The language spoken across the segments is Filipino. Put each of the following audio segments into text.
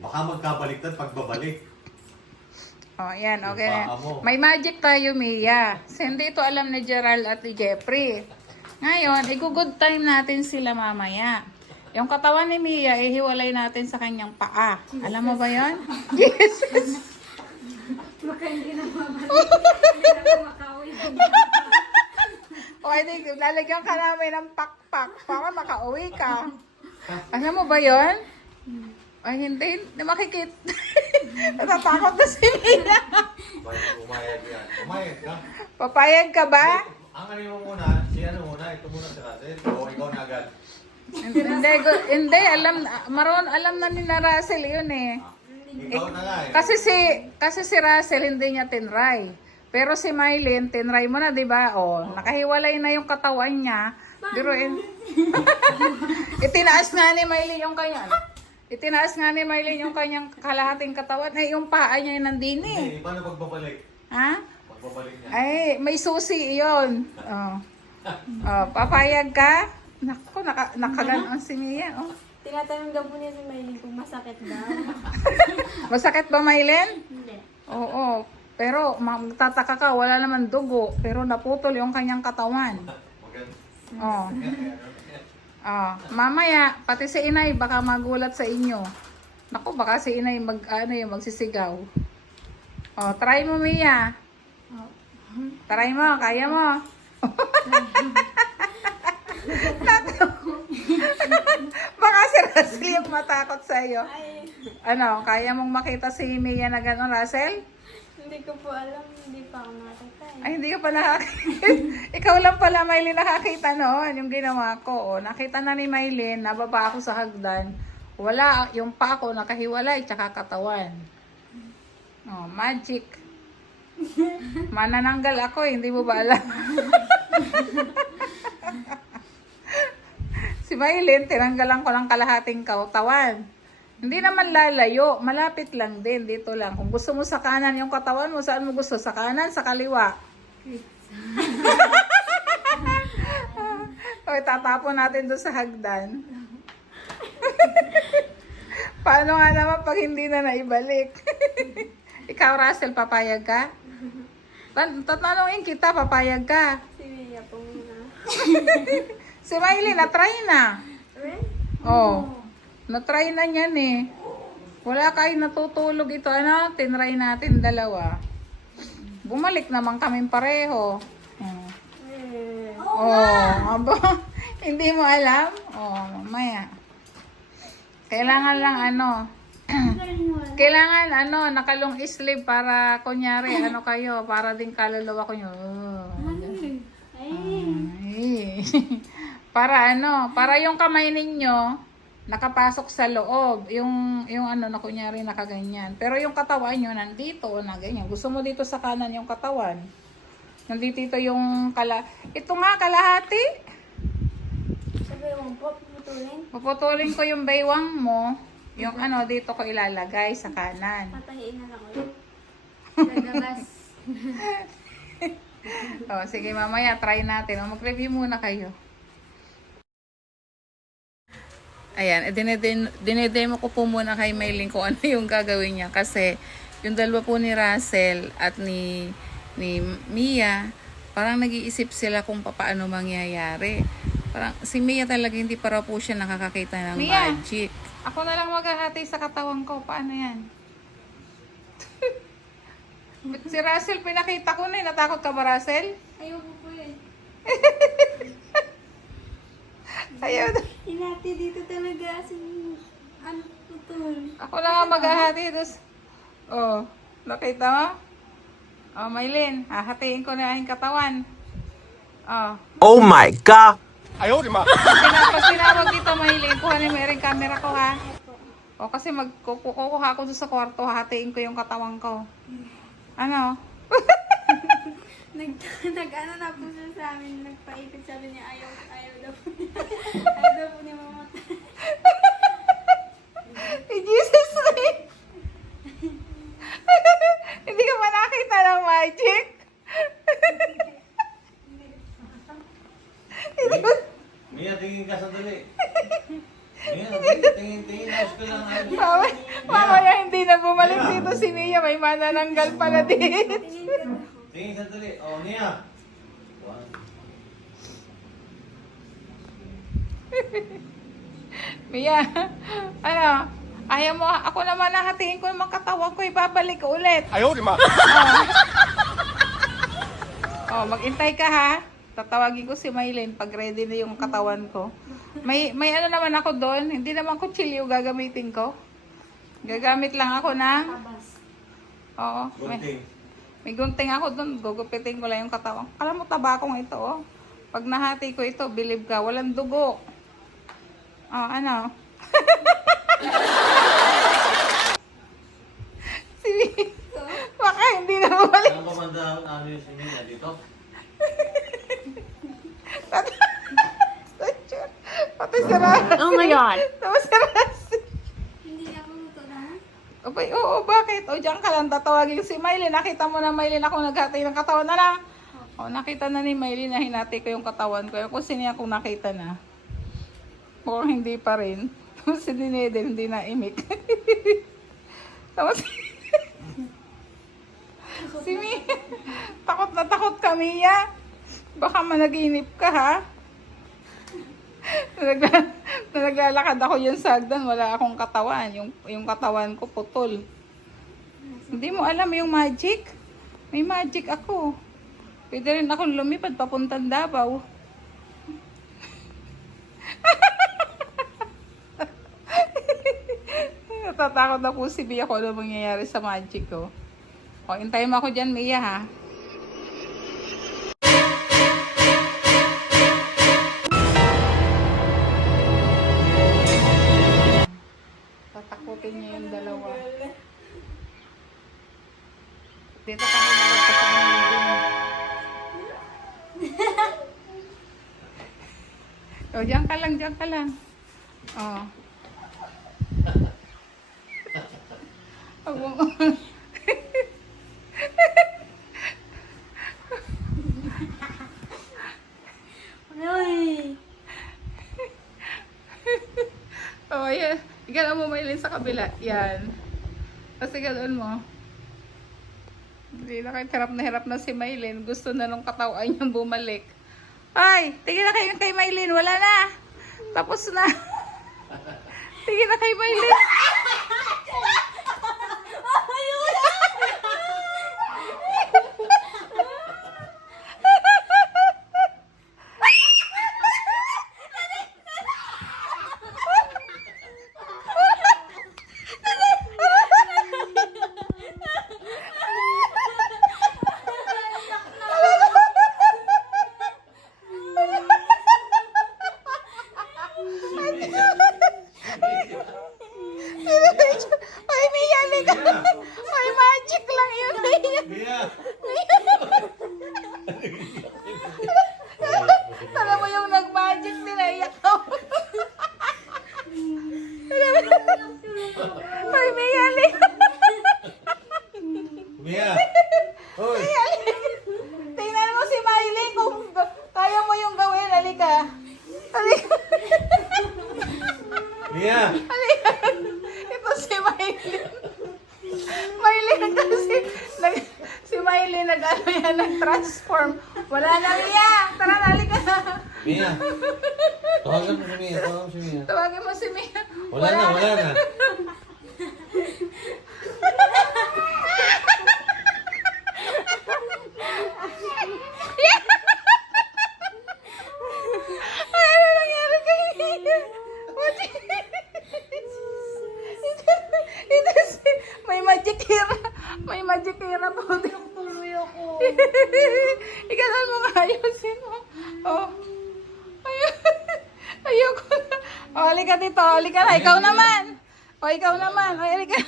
Baka magkabaliktad pagbabalik. Oh, yan, okay Yung na. paa mo. May magic tayo, Mia. So, hindi ito alam ni Gerald at ni Jeffrey. Ngayon, i-good time natin sila mamaya. Yung katawan ni Mia, ihiwalay natin sa kanyang paa. Alam mo ba yon? Jesus! Baka hindi na mabalik. Hindi na ako makauwi. O, hindi, lalagyan ka namin ng pakpak para makauwi ka. Alam mo ba yon? Ay, hindi makikita. Natatakot na si Mia. Umayag yan. Umayag ka. Papayag ka ba? Ang ano mo muna, si ano muna, ito muna si Russell. O ikaw na agad. Hindi, alam na ni na Russell yun eh. Ikaw na nga eh. Kasi si Russell hindi niya tinry. Pero si Mylene, tinry mo na, di ba? O, nakahiwalay na yung katawan niya. Pero itinaas nga ni Mylene yung kanya. Itinaas nga ni Mylene yung kanyang kalahating katawan. Ay, yung paa niya yung nandini. Hindi, paano pagbabalik? Ha? Pagbabalik niya. Ay, may susi yun. Oh. Oh, papayag ka? Naku, nakaganon si Mia. Oh. Tinatanong daw po niya si Maylin kung masakit daw. Masakit ba, Mylene? Hindi. Oo. Pero magtataka ka, wala naman dugo. Pero naputol yung kanyang katawan. Maganda. Oh. Oh, mamaya, pati si inay, baka magulat sa inyo. Naku, baka si inay magsisigaw. Oh, try mo, Mia. Try mo, kaya mo. Baka si Russell yung matakot sa iyo. Ay, Ano, kaya mong makita si Mia na gano'n, Russell? hindi ko po alam. Hindi pa ako nakita eh. Ay, hindi ka pa nakakita. Ikaw lang pala, Mylene, nakakita noon. Yung ginawa ko. Oh, nakita na ni Mylene, nababa ako sa hagdan. Wala, yung pa ko nakahiwalay, tsaka katawan. Oh, magic. Manananggal ako, hindi mo ba alam? Si Mylene, tinanggalan ko ng kalahating katawan. Hindi naman lalayo, malapit lang din, dito lang. Kung gusto mo sa kanan yung katawan mo, saan mo gusto? Sa kanan, sa kaliwa? O, tatapon natin doon sa hagdan. Paano nga naman pag hindi na naibalik? Ikaw, Russell, papayag ka? Tatanungin kita, papayag ka? Si Mia po muna. Si Mylene, na-try na. Really? Oh. Na-try na niyan eh. Wala kayo natutulog ito. Ano? Tinry natin dalawa. Bumalik naman kami pareho. Eh. Aba. Hindi mo alam? Mamaya. Kailangan lang kailangan nakalong sleeve para kunyari kayo, para din kaluluwa ko nyo. Ay. Para para yung kamay ninyo nakapasok sa loob, yung na kunyari nakaganyan. Pero yung katawan nyo nandito na ganyan. Gusto mo dito sa kanan yung katawan. Nandito yung ito nga kalahati. Sabi mo po, puputulin. Puputulin ko yung baywang mo. Yung dito ko ilalagay sa kanan. Patahiin na lang ulit. Gagabas. Sige mamaya try natin. Mag-review muna kayo. Ayan, dinedemo ko po muna kay Mylene kung ano yung gagawin niya. Kasi yung dalawa po ni Russell at ni Mia, parang nag-iisip sila kung paano mangyayari. Parang si Mia talaga hindi para po siya nakakakita ng Mia, magic. ako na lang maghahati sa katawan ko. Paano yan? Si Russell, pinakita ko na eh. Natakot ka ba, Russell? Ayoko po eh. Ayaw na. Hinati dito talaga. Putol. Ako na nga maghahati. Nakita mo? Mylene, hahatiin ko na yung katawan. Oh my God! Pag tinawag dito, Mylene, kuhanin mo yung camera ko, ha? Kasi kukuha ako doon sa kwarto, hahatiin ko yung katawan ko. Ano? Nag-ano na po siya sa amin. Nagpaipit, sabi niya ayaw daw po niya. Ayaw daw po niya mamatay. Jesus name! Hindi ka pa nakita ng magic? Mia, tingin ka sandali. Mia, tingin. Ayos ka ka lang. Ay, Mamaya hindi na bumalik dito si Mia. May manananggal pala din. Tingin ka na. tingin sandali. Oh, Nia. One. Mia, ano? Ayaw mo, ako naman nahatiin ko yung mga katawan ko. Ibabalik ko ulit. Ayaw, di ma. Oh, mag-intay ka ha. Tatawagin ko si Maylin pag ready na yung katawan ko. May ano naman ako doon. Hindi naman kutsilyo gagamitin ko. Gagamit lang ako ng... Tabas. Oo. May gunting ako doon. Gugupitin ko lang yung katawan. Alam mo, tabakong ito, oh. Pag nahati ko ito, believe ka, walang dugo. Oh, ano? Baka hindi na bumalik. Saan pa banda ano yung si Nia dito? Pati sarap. Oh my God. Tapos sarap. Hindi na ako luto na. Abay, oo, bakit? O, diyan ka lang tatawagin si Maylin. Nakita mo na, Maylin, ako naghati ng katawan na lang. O, nakita na ni Maylin na hinati ko yung katawan ko. Kung sino akong nakita na. O, hindi pa rin. Tapos si Dinedin, hindi na imik. Tapos, si Mia, takot na takot ka, Mia. Baka managinip ka, ha? Naglalakad ako yung sagdan, wala akong katawan. Yung katawan ko putol. Hindi mo alam yung magic? May magic ako. Pwede rin akong lumipad papuntang Davao. Natatakot na po si Bia kung ano mangyayari sa magic ko. O, hintayin mo ako dyan, Mia, ha? Tatakutin niya yung dalawa. Dito kami nakapasok ng building. O, dyan ka lang, dyan ka lang. O. Huwag mo. Ay! Oh, yan. Iganoon mo Maylin sa kabila. Yan. Kasi ganoon mo. Hindi na kahit hirap na si Maylin. Gusto na nung katawan niyang bumalik. Ay! Tingin na kayo kay Maylin. Wala na. Tapos na. Tingin na kay Maylin. Ay, Mia, liga. May magic lang yun. Nia! Alam mo yung nag-magic nila, iyak ako. Ay, Mia, liga. Mia! Hoy! Tingnan mo si Miley kung kaya mo yung gawin. Halika. Halika. Mia! Halika. Ito si Miley. Miley kasi si Miley nag-ano yan, nag-transform. Wala na, Mia. Tara, halika na. Mia! Tawagan mo si Mia. Tawagan mo si Mia. Tawagin mo si Mia. Wala na, wala na. Ano nangyari kay Mia? May magic hira. May magic hira po. Tuloy ako. Ikaw na mo nga ayusin mo. Oh. Ayoko na. Oh, halika dito. Halika na. Ikaw naman. O, ikaw naman. O, halika.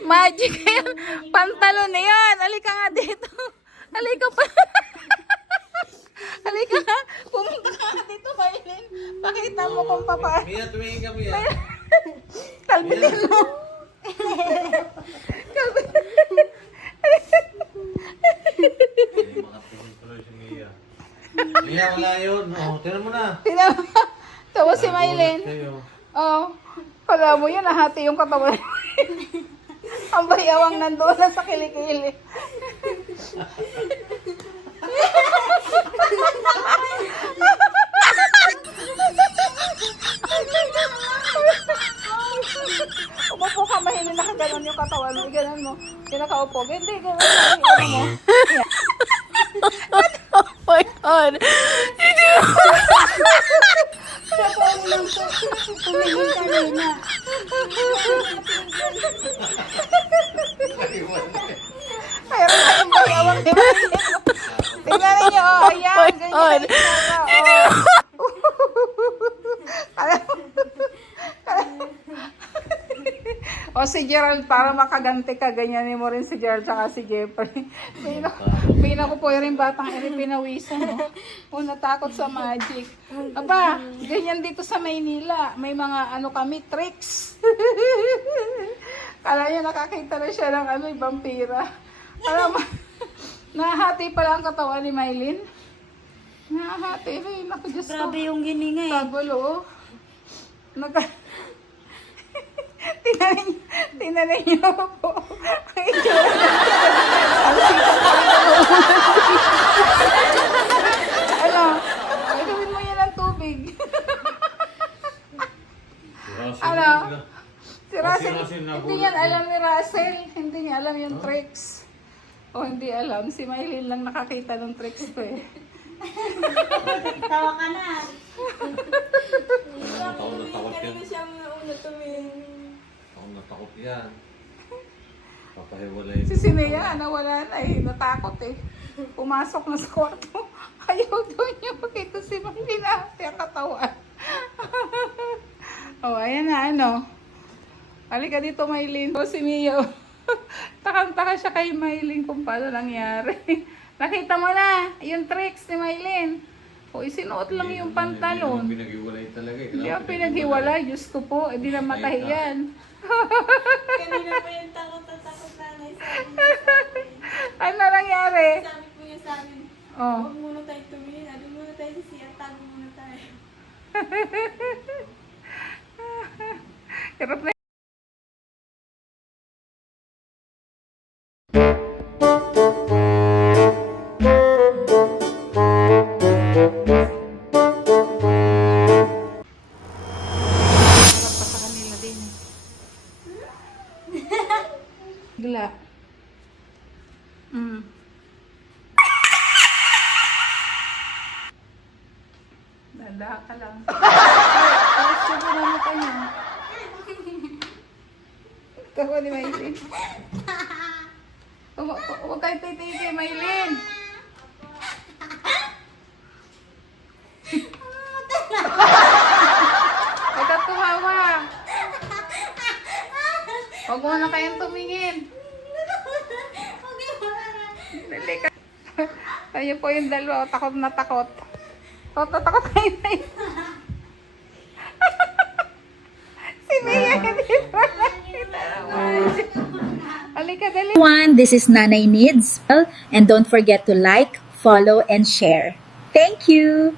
Magic yan. Pantalon na yan. Halika nga dito. Halika pa. Halika na. Pumunta ka nga dito, Maylin. Pakita mo kung papa. Mia, tumingin ka, Mia. Kalbitin mo. Kalbitin. Makatingin tuloy si Mia. Mia, wala yun. Oh, tira mo na. Tapos si Maylin. Kayo. Oh. Kala mo yun, nahati yung katawan. Ang bayawang nandoon na sa kilikili. Umupo ka, mahina nakaganon yung katawan mo. Ganon mo. Kinakaupo. Hindi, ganon mo. Ano mo? Oh my God. Siya po ang lang po. Tumingin kanina. Mayroon tayong bayawang. Tingnan ninyo, oh. Ayan, ganyan. O si Gerald, para makaganti ka, ganyanin mo rin si Gerald saka si Jeffrey. Pina ko po yung batang pinawisan. No? O natakot sa magic. Aba, ganyan dito sa Maynila. May mga kami, tricks. Kala niya nakakita na siya ng vampira. Alam mo, nahati pala ang katawan ni Mylene. Nahati rin. Naku, Diyos ko. Grabe yung gininga eh. Tagulo, oh. Tinanin niyo po. Ang itsura niya. Ang sikat pa rin ang ano? Ay, gawin mo yan ng tubig. Ano? Si Russell, hindi yan alam ni Russell. Hindi niya alam yung tricks. O hindi alam. Si Mylene lang nakakita ng tricks ko eh. Tawa ka na. Takot na takot yan. Kanina siya una tumingin. Takot na takot yan. Papahiwalay. Si Sinea, nawala na eh. Natakot eh. Pumasok na sa kwarto. Ayaw daw niya makita si Mylene ate ang katawan. Oh, ayan na Halika dito, Mylene. O si Mia. Takang-taka siya kay Mylene kung paano nangyari. Nakita mo na yung tricks ni Mylene. O isinuot lang yung pantalon. Hindi pinaghiwalay talaga eh. Hindi ang pinaghiwalay. Diyos ko po. Hindi na matahi yan. Kanina pa yung takot na nanay sa Ano nangyari? Sabi po niya sa amin, Oh. huwag muna tayo tumingin. Ano muna tayo sa siya, tago muna tayo. Hirap na. Harap pa sa kanila din. Gila. Dada ka lang. Ay, subo na mo ka niya. Kawa ni Mylene. Huwag kayo tititi, Mylene. Huwag ka tumawa. Huwag mo na kayong tumingin. Dali ka. Kayo po yung dalawa. Takot na takot. Takot na takot kayo na yun. Si Mia, hindi pa nakita naman. Halika, dali. Everyone, this is Nanay Needs. And don't forget to like, follow, and share. Thank you!